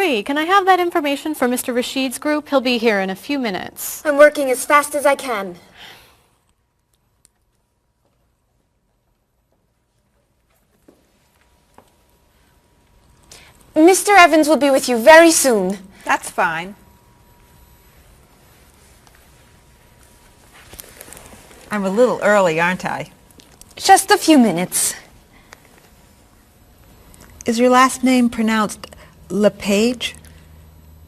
Marie, can I have that information for Mr. Rashid's group? He'll be here in a few minutes. I'm working as fast as I can. Mr. Evans will be with you very soon. That's fine. I'm a little early, aren't I? Just a few minutes. Is your last name pronounced LePage?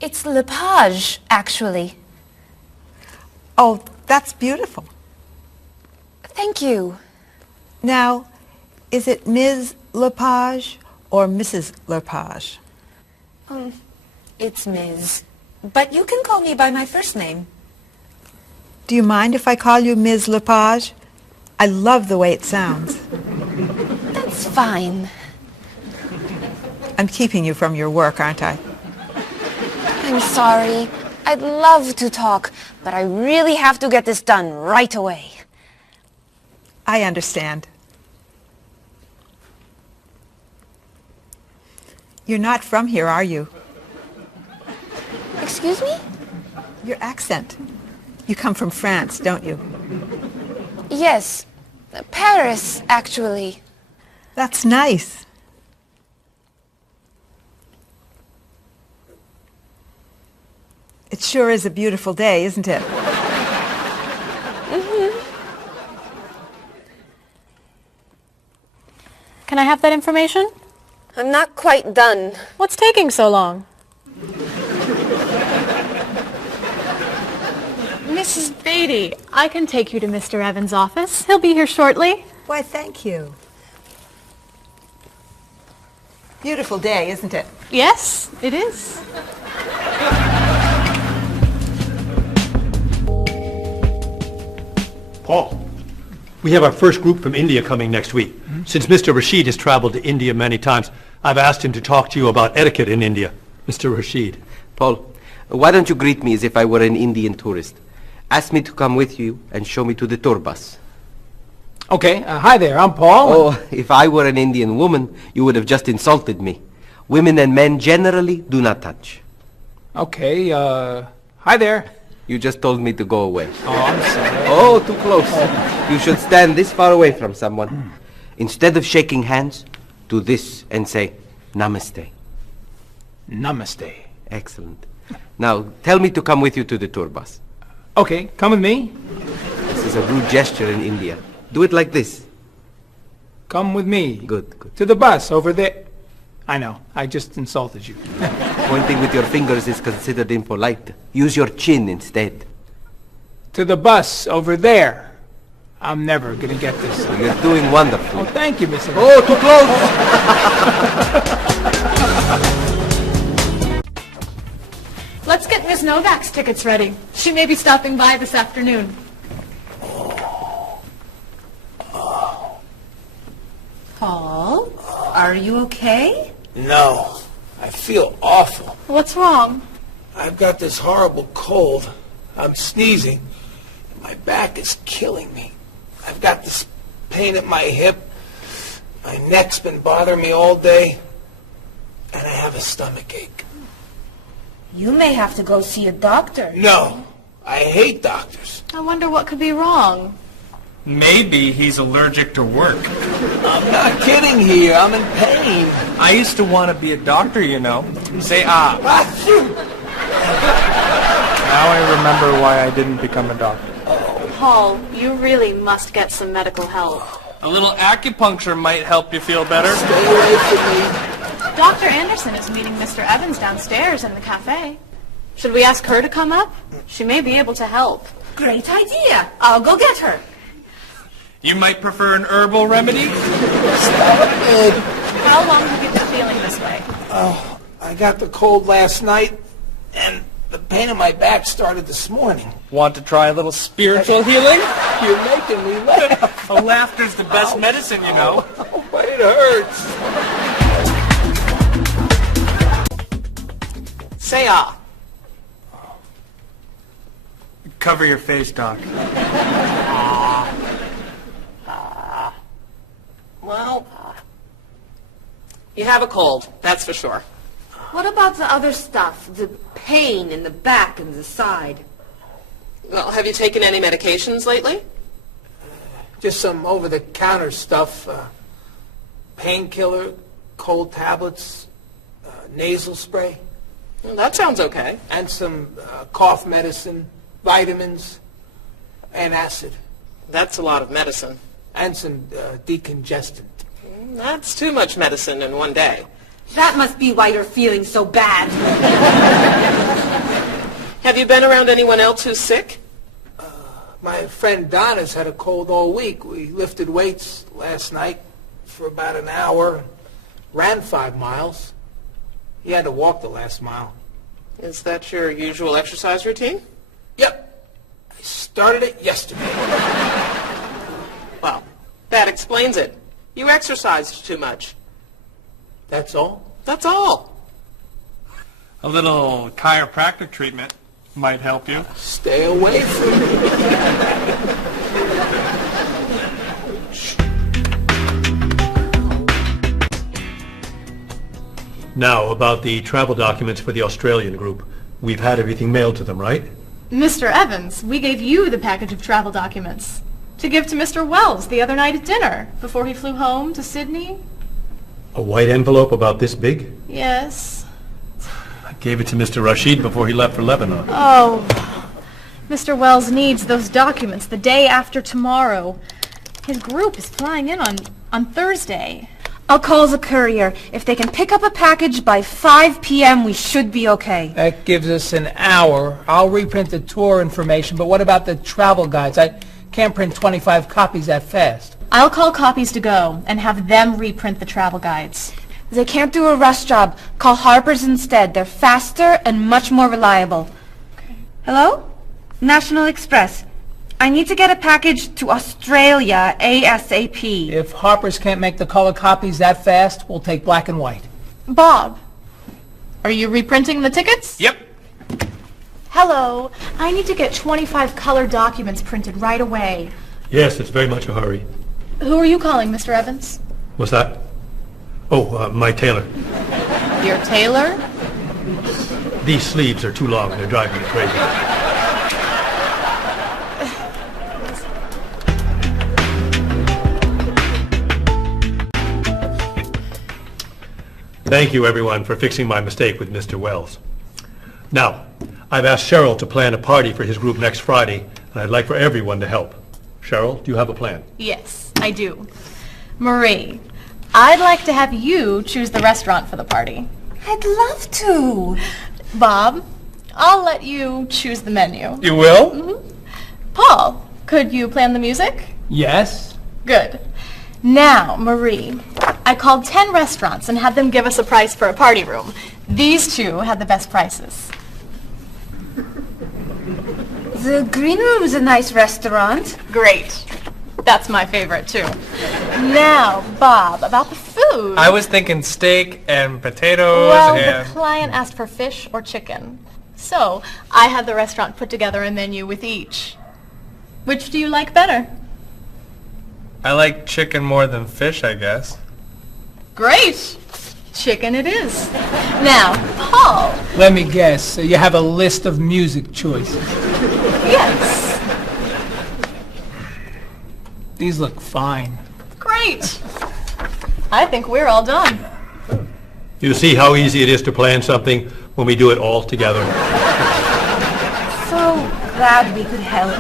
It's Lepage, actually. Oh, that's beautiful. Thank you. Now, is it Ms. Lepage or Mrs. Lepage? It's Ms. But you can call me by my first name. Do you mind if I call you Ms. Lepage? I love the way it sounds. That's fine. I'm keeping you from your work, aren't I? I'm sorry. I'd love to talk, but I really have to get this done right away. I understand. You're not from here, are you? Excuse me? Your accent. You come from France, don't you? Yes. Paris, actually. That's nice. It sure is a beautiful day, isn't it? Can I have that information? I'm not quite done. What's taking so long? Mrs. Beatty, I can take you to Mr. Evans' office. He'll be here shortly. Why, thank you. Beautiful day, isn't it? Yes, it is. Paul, we have our first group from India coming next week. Since Mr. Rashid has traveled to India many times, I've asked him to talk to you about etiquette in India. Mr. Rashid. Paul, why don't you greet me as if I were an Indian tourist? Ask me to come with you and show me to the tour bus. Okay, hi there, I'm Paul. Oh, if I were an Indian woman, you would have just insulted me. Women and men generally do not touch. Okay, hi there. You just told me to go away. Oh, I'm sorry. Oh, too close. You should stand this far away from someone. Instead of shaking hands, do this and say, Namaste. Namaste. Excellent. Now, tell me to come with you to the tour bus. Okay, come with me. This is a rude gesture in India. Do it like this. Come with me. Good, good. To the bus over there. I know, I just insulted you. Pointing with your fingers is considered impolite. Use your chin instead. To the bus over there. I'm never gonna get this. You're doing wonderful. Oh, thank you, Mr. Oh, too close! Let's get Miss Novak's tickets ready. She may be stopping by this afternoon. Paul, are you okay? No, I feel awful. What's wrong? I've got this horrible cold. I'm sneezing. My back is killing me. I've got this pain at my hip. My neck's been bothering me all day. And I have a stomach ache. You may have to go see a doctor. No, I hate doctors. I wonder what could be wrong. Maybe he's allergic to work. I'm not kidding here. I'm in pain. I used to want to be a doctor, you know. Say ah. Now I remember why I didn't become a doctor. Paul, you really must get some medical help. A little acupuncture might help you feel better. Stay away from me. Dr. Anderson is meeting Mr. Evans downstairs in the cafe. Should we ask her to come up? She may be able to help. Great idea. I'll go get her. You might prefer an herbal remedy? Stop it. How long have you been feeling this way? Oh, I got the cold last night, and the pain in my back started this morning. Want to try a little spiritual healing? You're making me laugh. Oh, laughter's the best medicine, you know. Oh, but it hurts. Say ah. Cover your face, Doc. Well, you have a cold, that's for sure. What about the other stuff? The pain in the back and the side? Well, have you taken any medications lately? Just some over-the-counter stuff. Painkiller, cold tablets, nasal spray. Well, that sounds okay. And some cough medicine, vitamins, and acid. That's a lot of medicine. And some decongestant. That's too much medicine in one day. That must be why you're feeling so bad. Have you been around anyone else who's sick? My friend Donna's had a cold all week. We lifted weights last night for about an hour, ran 5 miles. He had to walk the last mile. Is that your usual exercise routine? Yep. I started it yesterday. Well, that explains it. You exercised too much. That's all? That's all. A little chiropractic treatment might help you. Stay away from me. Now, about the travel documents for the Australian group. We've had everything mailed to them, right? Mr. Evans, we gave you the package of travel documents to give to Mr. Wells the other night at dinner before he flew home to Sydney. A white envelope about this big? Yes. I gave it to Mr. Rashid before he left for Lebanon. Oh, Mr. Wells needs those documents the day after tomorrow. His group is flying in on Thursday. I'll call the courier. If they can pick up a package by 5 p.m., we should be okay. That gives us an hour. I'll reprint the tour information, but what about the travel guides? I can't print 25 copies that fast. I'll call Copies to Go and have them reprint the travel guides. They can't do a rush job. Call Harper's instead. They're faster and much more reliable. Okay. Hello? National Express. I need to get a package to Australia ASAP. If Harper's can't make the color copies that fast, we'll take black and white. Bob, are you reprinting the tickets? Yep. Hello. I need to get 25 color documents printed right away. Yes, it's very much a hurry. Who are you calling, Mr. Evans? What's that? Oh, my tailor. Your tailor? These sleeves are too long. They're driving me crazy. Thank you, everyone, for fixing my mistake with Mr. Wells. Now, I've asked Cheryl to plan a party for his group next Friday, and I'd like for everyone to help. Cheryl, do you have a plan? Yes, I do. Marie, I'd like to have you choose the restaurant for the party. I'd love to. Bob, I'll let you choose the menu. You will? Mm-hmm. Paul, could you plan the music? Yes? Good. Now, Marie, I called 10 restaurants and had them give us a price for a party room. These two had the best prices. The Green Room's a nice restaurant. Great. That's my favorite, too. Now, Bob, about the food. I was thinking steak and potatoes Well, and... the client asked for fish or chicken. So, I had the restaurant put together a menu with each. Which do you like better? I like chicken more than fish, I guess. Great. Chicken it is. Now, Paul. Let me guess. So you have a list of music choices. Yes. These look fine. Great. I think we're all done. You see how easy it is to plan something when we do it all together? So glad we could help.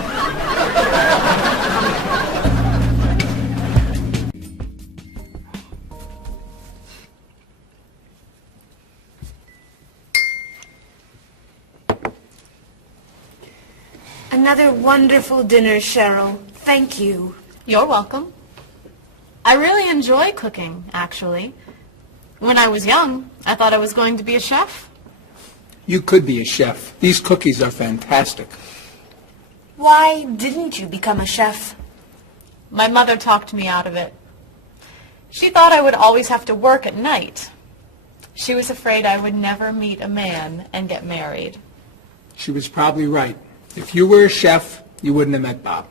Another wonderful dinner, Cheryl. Thank you. You're welcome. I really enjoy cooking, actually. When I was young, I thought I was going to be a chef. You could be a chef. These cookies are fantastic. Why didn't you become a chef? My mother talked me out of it. She thought I would always have to work at night. She was afraid I would never meet a man and get married. She was probably right. If you were a chef, you wouldn't have met Bob.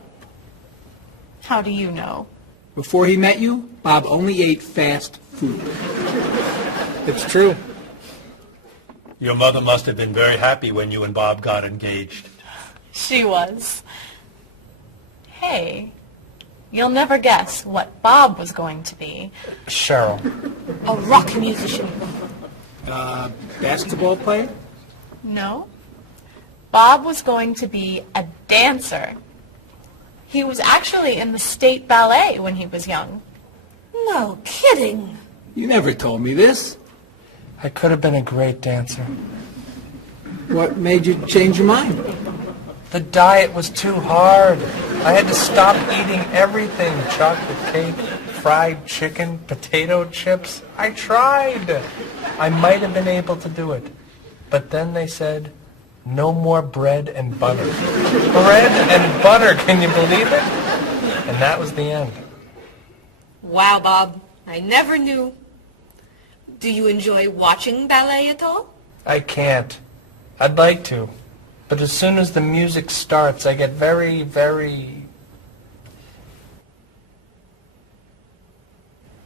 How do you know? Before he met you, Bob only ate fast food. It's true. Your mother must have been very happy when you and Bob got engaged. She was. Hey, you'll never guess what Bob was going to be. Cheryl. A rock musician. Basketball player? No. Bob was going to be a dancer. He was actually in the state ballet when he was young. No kidding. You never told me this. I could have been a great dancer. What made you change your mind? The diet was too hard. I had to stop eating everything. Chocolate cake, fried chicken, potato chips. I tried. I might have been able to do it. But then they said, no more bread and butter. Bread and butter, can you believe it? And that was the end. Wow, Bob. I never knew. Do you enjoy watching ballet at all? I can't. I'd like to. But as soon as the music starts, I get very, very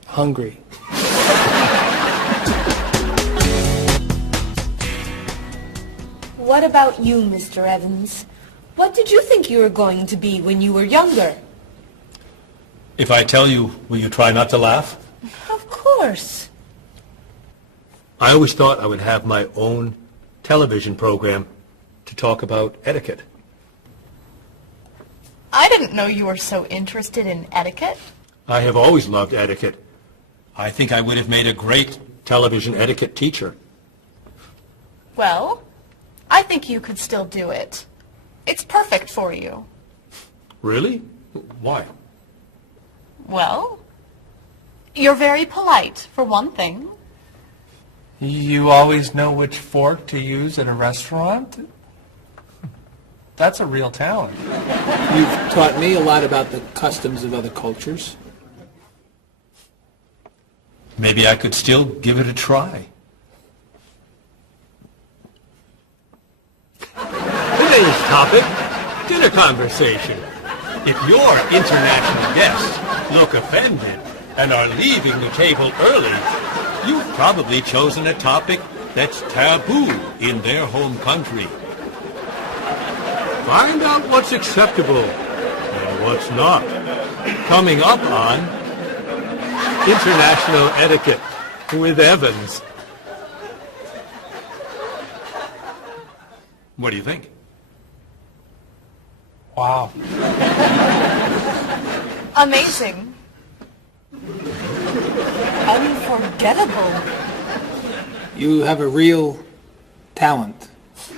hungry. What about you, Mr. Evans? What did you think you were going to be when you were younger? If I tell you, will you try not to laugh? Of course. I always thought I would have my own television program to talk about etiquette. I didn't know you were so interested in etiquette. I have always loved etiquette. I think I would have made a great television etiquette teacher. Well, I think you could still do it. It's perfect for you. Really? Why? Well, you're very polite, for one thing. You always know which fork to use at a restaurant? That's a real talent. You've taught me a lot about the customs of other cultures. Maybe I could still give it a try. Today's topic, dinner conversation. If your international guests look offended and are leaving the table early, you've probably chosen a topic that's taboo in their home country. Find out what's acceptable and what's not. Coming up on International Etiquette with Evans. What do you think? Wow. Amazing. Unforgettable. You have a real talent,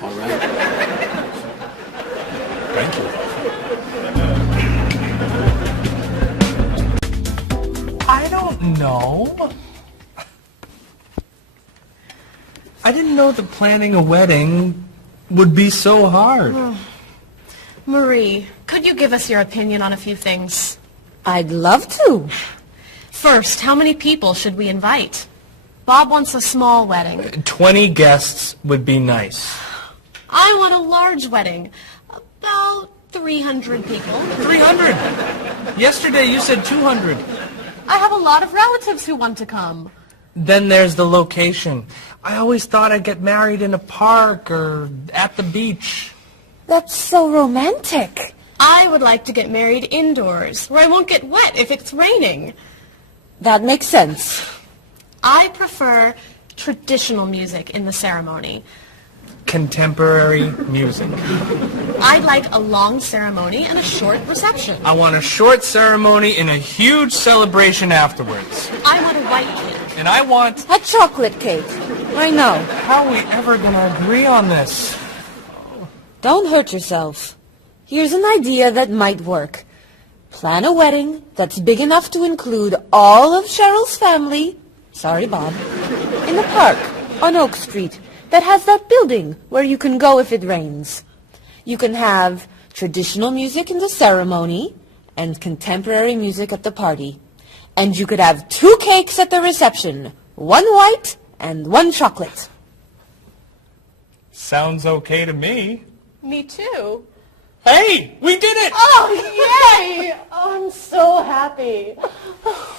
all right? Thank you. I don't know. I didn't know that planning a wedding would be so hard. Marie, could you give us your opinion on a few things? I'd love to. First, how many people should we invite? Bob wants a small wedding. 20 guests would be nice. I want a large wedding. About 300 people. 300? Yesterday you said 200. I have a lot of relatives who want to come. Then there's the location. I always thought I'd get married in a park or at the beach. That's so romantic. I would like to get married indoors, where I won't get wet if it's raining. That makes sense. I prefer traditional music in the ceremony. Contemporary music. I'd like a long ceremony and a short reception. I want a short ceremony and a huge celebration afterwards. I want a white cake. And I want... A chocolate cake. I know. How are we ever going to agree on this? Don't hurt yourself. Here's an idea that might work. Plan a wedding that's big enough to include all of Cheryl's family, sorry, Bob, in a park on Oak Street that has that building where you can go if it rains. You can have traditional music in the ceremony and contemporary music at the party. And you could have 2 cakes at the reception, 1 white and 1 chocolate. Sounds okay to me. Me too. Hey, we did it! Oh, yay! Oh, I'm so happy.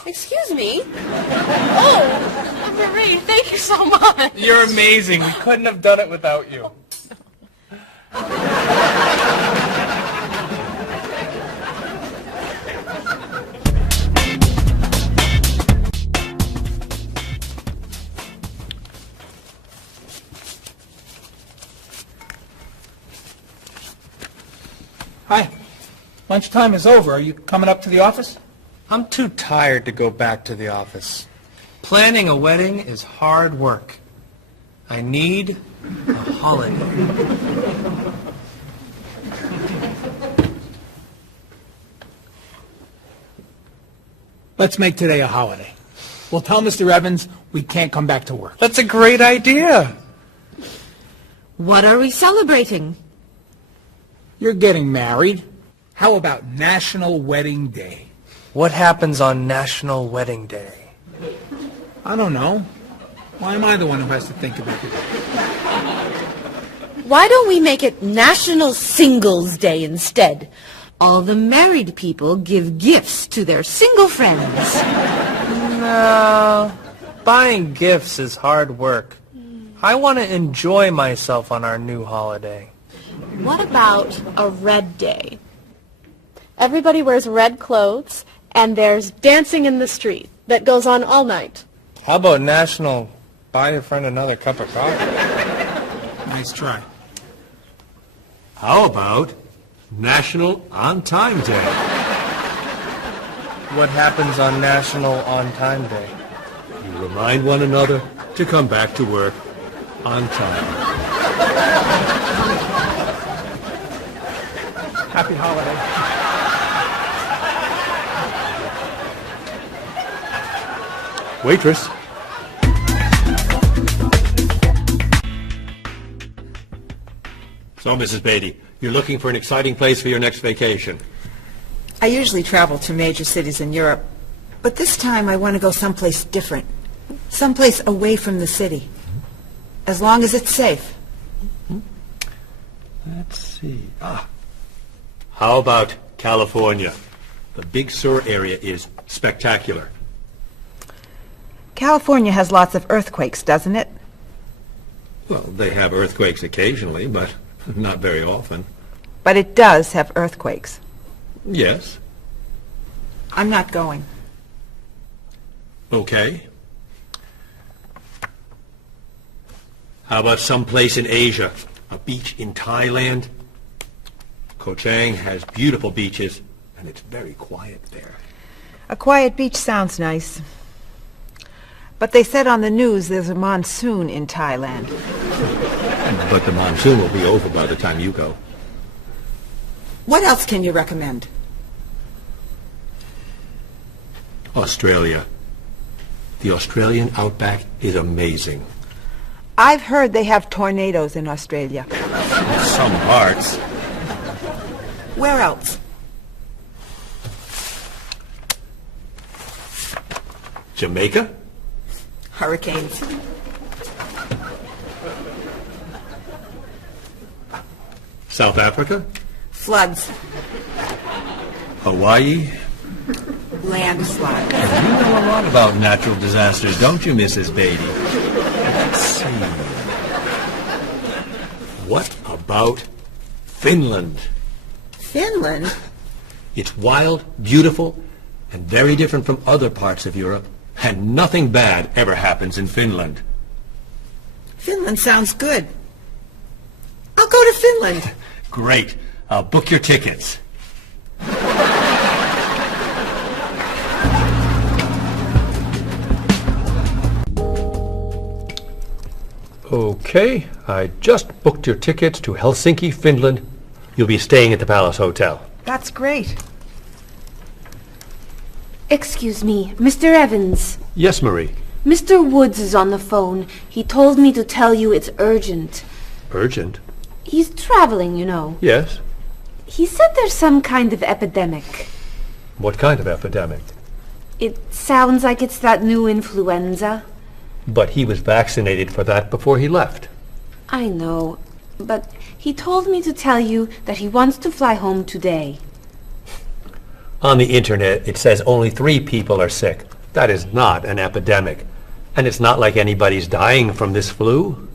Excuse me? Oh, Marie, thank you so much. You're amazing. We couldn't have done it without you. Hi. Lunchtime is over. Are you coming up to the office? I'm too tired to go back to the office. Planning a wedding is hard work. I need a holiday. Let's make today a holiday. We'll tell Mr. Evans we can't come back to work. That's a great idea. What are we celebrating? You're getting married. How about National Wedding Day? What happens on National Wedding Day? I don't know. Why am I the one who has to think about it? Why don't we make it National Singles Day instead? All the married people give gifts to their single friends. No, buying gifts is hard work. I want to enjoy myself on our new holiday. What about a red day? Everybody wears red clothes, and there's dancing in the street that goes on all night. How about National Buy a Friend Another Cup of Coffee? Nice try. How about National On Time Day? What happens on National On Time Day? You remind one another to come back to work on time. Happy holiday. Waitress. So, Mrs. Beatty, you're looking for an exciting place for your next vacation. I usually travel to major cities in Europe, but this time I want to go someplace different. Someplace away from the city. As long as it's safe. Let's see. How about California? The Big Sur area is spectacular. California has lots of earthquakes, doesn't it? Well, they have earthquakes occasionally, but not very often. But it does have earthquakes. Yes. I'm not going. Okay. How about someplace in Asia? A beach in Thailand? Koh Chang has beautiful beaches, and it's very quiet there. A quiet beach sounds nice. But they said on the news there's a monsoon in Thailand. But the monsoon will be over by the time you go. What else can you recommend? Australia. The Australian outback is amazing. I've heard they have tornadoes in Australia. Some parts. Where else? Jamaica? Hurricanes. South Africa? Floods. Hawaii? Landslides. You know a lot about natural disasters, don't you, Mrs. Beatty? Let's see. What about Finland? Finland? It's wild, beautiful, and very different from other parts of Europe. And nothing bad ever happens in Finland. Finland sounds good. I'll go to Finland. Great. I'll book your tickets. Okay, I just booked your tickets to Helsinki, Finland. You'll be staying at the Palace Hotel. That's great. Excuse me, Mr. Evans. Yes, Marie. Mr. Woods is on the phone. He told me to tell you it's urgent. Urgent? He's traveling, you know. Yes. He said there's some kind of epidemic. What kind of epidemic? It sounds like it's that new influenza. But he was vaccinated for that before he left. I know, but he told me to tell you that he wants to fly home today. On the internet, it says only 3 people are sick. That is not an epidemic. And it's not like anybody's dying from this flu.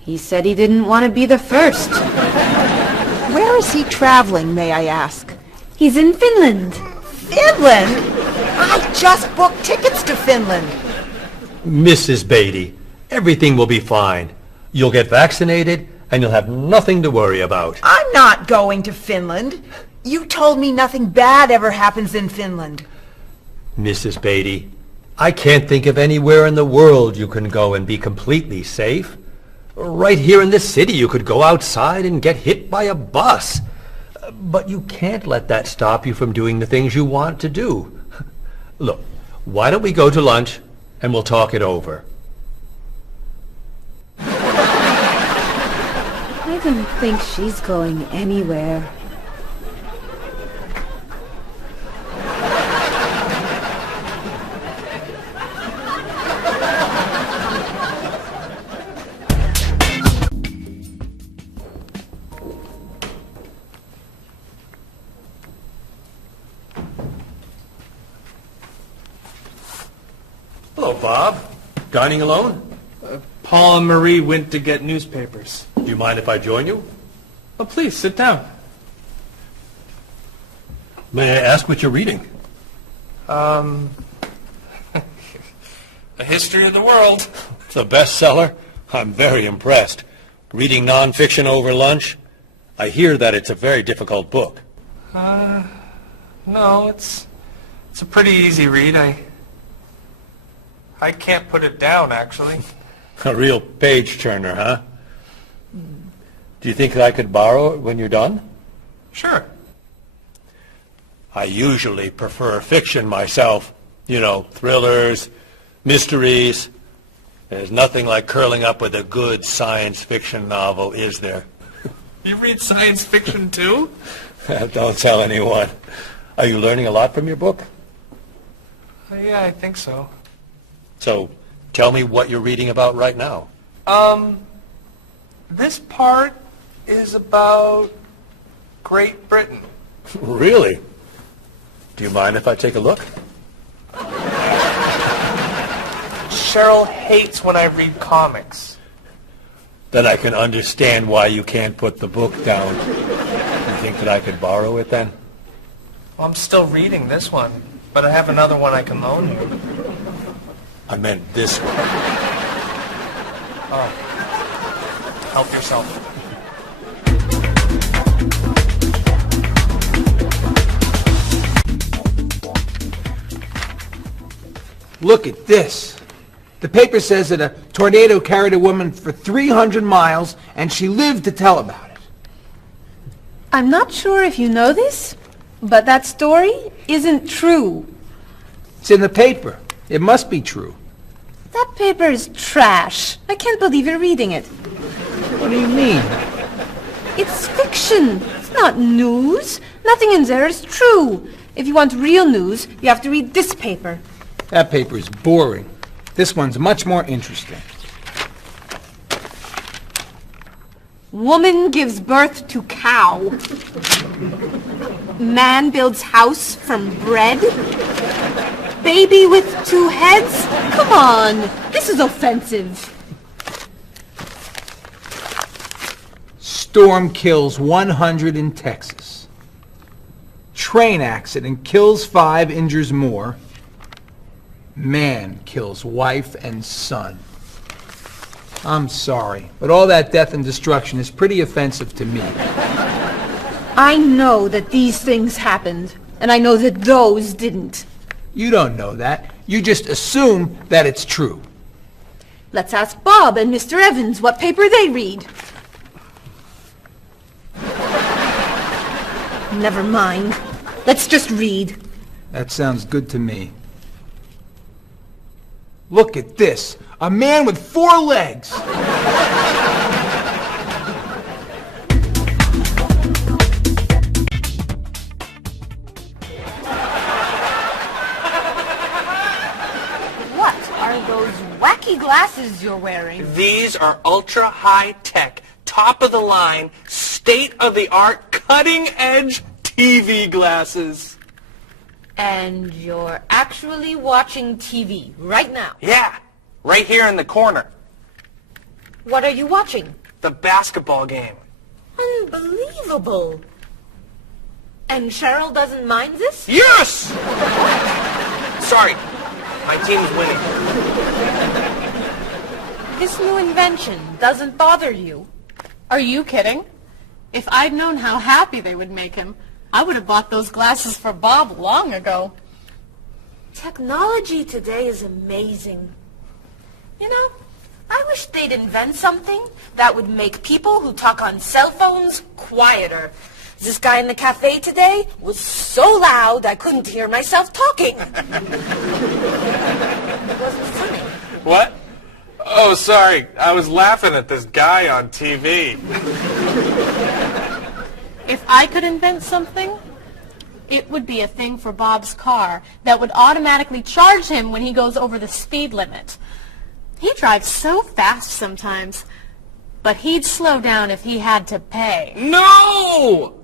He said he didn't want to be the first. Where is he traveling, may I ask? He's in Finland. Finland? I just booked tickets to Finland. Mrs. Beatty, everything will be fine. You'll get vaccinated, and you'll have nothing to worry about. I'm not going to Finland. You told me nothing bad ever happens in Finland. Mrs. Beatty, I can't think of anywhere in the world you can go and be completely safe. Right here in this city, you could go outside and get hit by a bus. But you can't let that stop you from doing the things you want to do. Look, why don't we go to lunch and we'll talk it over? I don't think she's going anywhere. Hello, Bob. Dining alone? Paul and Marie went to get newspapers. Do you mind if I join you? Oh, please, sit down. May I ask what you're reading? A History of the World. It's a bestseller. I'm very impressed. Reading nonfiction over lunch? I hear that it's a very difficult book. No, it's a pretty easy read. I can't put it down, actually. A real page-turner, huh? Do you think I could borrow it when you're done? Sure. I usually prefer fiction myself. You know, thrillers, mysteries. There's nothing like curling up with a good science fiction novel, is there? You read science fiction, too? Don't tell anyone. Are you learning a lot from your book? Yeah, I think so. So, tell me what you're reading about right now. This part is about Great Britain. Really? Do you mind if I take a look? Cheryl hates when I read comics. Then I can understand why you can't put the book down. You think that I could borrow it then? Well, I'm still reading this one, but I have another one I can loan you. I meant this one. Oh. Help yourself. Look at this. The paper says that a tornado carried a woman for 300 miles, and she lived to tell about it. I'm not sure if you know this, but that story isn't true. It's in the paper. It must be true. That paper is trash. I can't believe you're reading it. What do you mean? It's fiction. It's not news. Nothing in there is true. If you want real news, you have to read this paper. That paper is boring. This one's much more interesting. Woman gives birth to cow. Man builds house from bread. Baby with 2 heads? Come on, this is offensive. Storm kills 100 in Texas. Train accident kills 5, injures more. Man kills wife and son. I'm sorry, but all that death and destruction is pretty offensive to me. I know that these things happened, and I know that those didn't. You don't know that. You just assume that it's true. Let's ask Bob and Mr. Evans what paper they read. Never mind. Let's just read. That sounds good to me. Look at this. A man with 4 legs. What are those wacky glasses you're wearing? These are ultra high tech, top of the line, state of the art, cutting edge TV glasses. And you're actually watching TV right now. Yeah, right here in the corner. What are you watching? The basketball game. Unbelievable. And Cheryl doesn't mind this? Yes! Sorry, my team's winning. This new invention doesn't bother you. Are you kidding? If I'd known how happy they would make him, I would have bought those glasses for Bob long ago. Technology today is amazing. You know, I wish they'd invent something that would make people who talk on cell phones quieter. This guy in the cafe today was so loud I couldn't hear myself talking. It wasn't funny. What? Oh, sorry. I was laughing at this guy on TV. If I could invent something, it would be a thing for Bob's car that would automatically charge him when he goes over the speed limit. He drives so fast sometimes, but he'd slow down if he had to pay. No!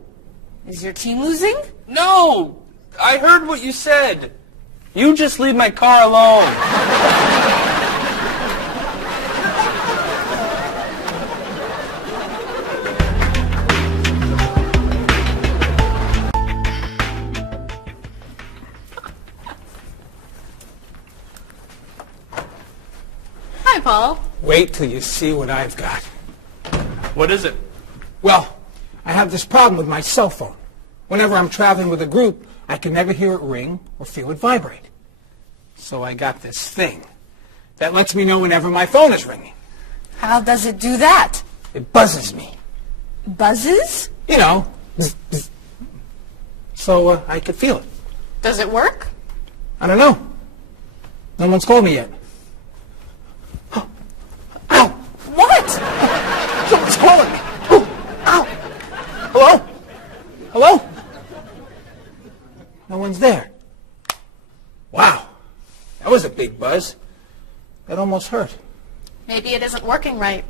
Is your team losing? No! I heard what you said. You just leave my car alone. Hi, Paul. Wait till you see what I've got. What is it? Well, I have this problem with my cell phone. Whenever I'm traveling with a group, I can never hear it ring or feel it vibrate. So I got this thing that lets me know whenever my phone is ringing. How does it do that? It buzzes me. Buzzes? You know, bzz, bzz. So I could feel it. Does it work? I don't know. No one's called me yet. Ow! What? Someone's calling me. Oh, ow! Hello? Hello? No one's there. Wow. That was a big buzz. That almost hurt. Maybe it isn't working right.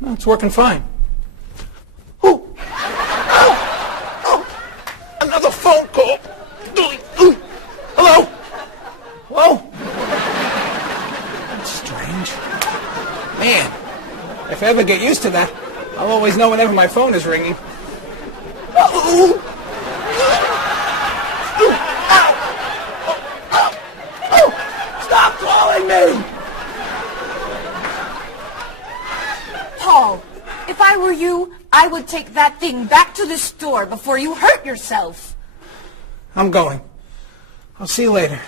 No, it's working fine. Oh! Ow! Oh! Another phone call. Ooh. Hello? Hello? That's strange. Man, if I ever get used to that, I'll always know whenever my phone is ringing. Oh! Stop calling me! Paul, if I were you, I would take that thing back to the store before you hurt yourself. I'm going. I'll see you later.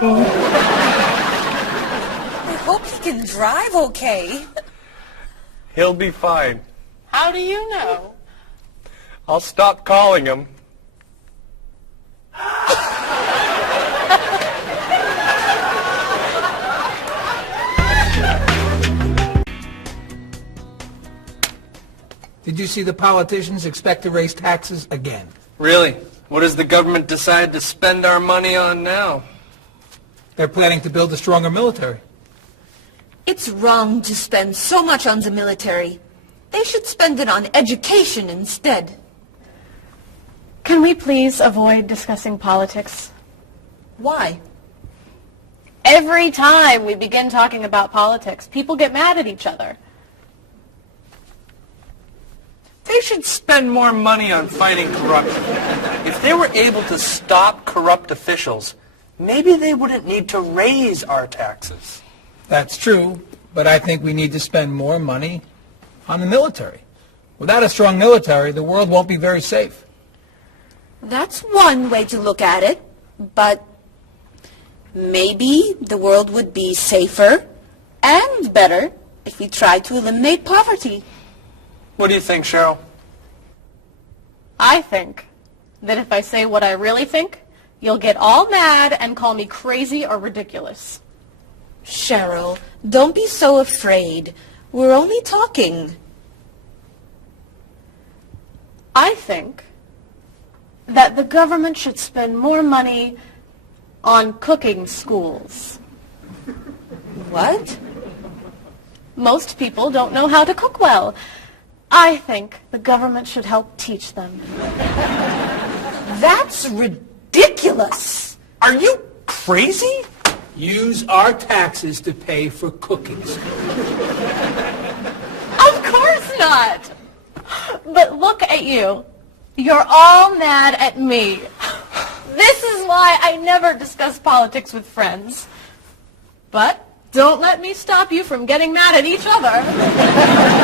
I hope he can drive okay. He'll be fine. How do you know? I'll stop calling him. Did you see the politicians expect to raise taxes again? Really? What does the government decide to spend our money on now? They're planning to build a stronger military. It's wrong to spend so much on the military. They should spend it on education instead. Can we please avoid discussing politics? Why? Every time we begin talking about politics, people get mad at each other. They should spend more money on fighting corruption. If they were able to stop corrupt officials, maybe they wouldn't need to raise our taxes. That's true, but I think we need to spend more money on the military. Without a strong military, the world won't be very safe. That's one way to look at it, but maybe the world would be safer and better if we tried to eliminate poverty. What do you think, Cheryl? I think that if I say what I really think, you'll get all mad and call me crazy or ridiculous. Cheryl, don't be so afraid. We're only talking. I think that the government should spend more money on cooking schools. What? Most people don't know how to cook well. I think the government should help teach them. That's ridiculous. Are you crazy? Use our taxes to pay for cookies. Of course not! But look at you. You're all mad at me. This is why I never discuss politics with friends. But don't let me stop you from getting mad at each other.